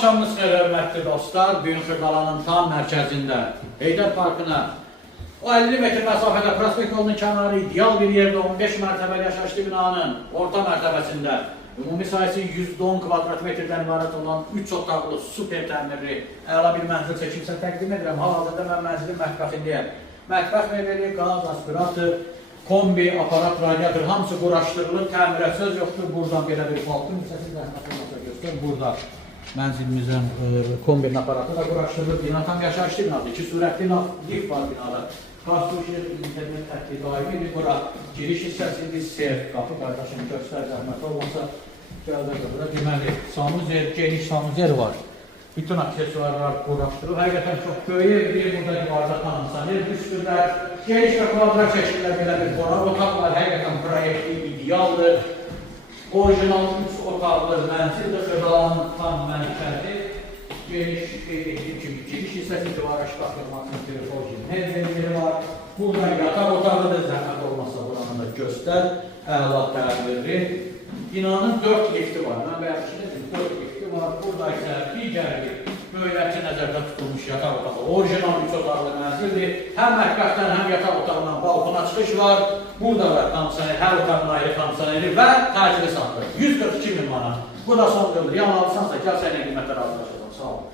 Axşamınız xeyir, hörmətli dostlar. Bugün Xırdalanın tam mərkəzində Heydər Parkına o 50 metr məsafədə prospekt yolunun kənarı ideal bir yerdə 15 mərtəbəli yaşayışlı binanın orta mərtəbəsində ümumi sayısı 110 kvadrat metrdən ibarət olan 3 otaqlı super təmirli əla bir mənzil çəkimsə təqdim edirəm. Hal-hazırda mən mənzilin mətbəxindəyəm. Mətbəx mebeli, qaz, aspirator, kombi, aparat, radiator hamısı quraşdırılır. Təmirə söz yoxdur. Buradan belə bir balkon hissəsi zəhmət olmasa göstər. Burada mənzilimizin kombinin aparatı da quraşdırılır. Bina tam yaşayışlı binadır. 2 sürətli lift var binada. Qazlı internet tətbiqi daimidir. Bura giriş hissəsidir. Seyf, qapı qardaşını göstər, zəhmət olmasa bura deməli, sanuzer, geniş sanuzer var. Bütün aksesuarlar quraşdırılır. Həqiqətən çox böyük bir burada divarda tanımsanır. Üstündə geniş və kvadrat şəkildə belə bir qonaq otaq var. Həqiqətən proyekti idealdır. Orijinal 3 otaqlı mənzildir. Xırdalanın tam mərkəzi. Geniş giriş hissəsi divara şkaflırmasının telefon mebelləri var. Burada yataq otağıdır. Zəhmət olmasa buranı da göstər. Əla təmirli. Binanın 4 lifti var. Mən bəyəmişdim, 4 lifti var. Burada isə digər bir böyüklərcə nəzərdə tutulmuş yataq otağı. Orijinal 3 otaqlı mənzildir. Həm mətbəxdən, həm yataq otağından balkona çıxış var. Burada da kondisioner, hər otağın ayrı kondisioneri və təcili satılır. 142 min manat. Bu da son dövrü. Yanılsansa, gəl sənə qiymətlər razılaşacaq. Sağ olun.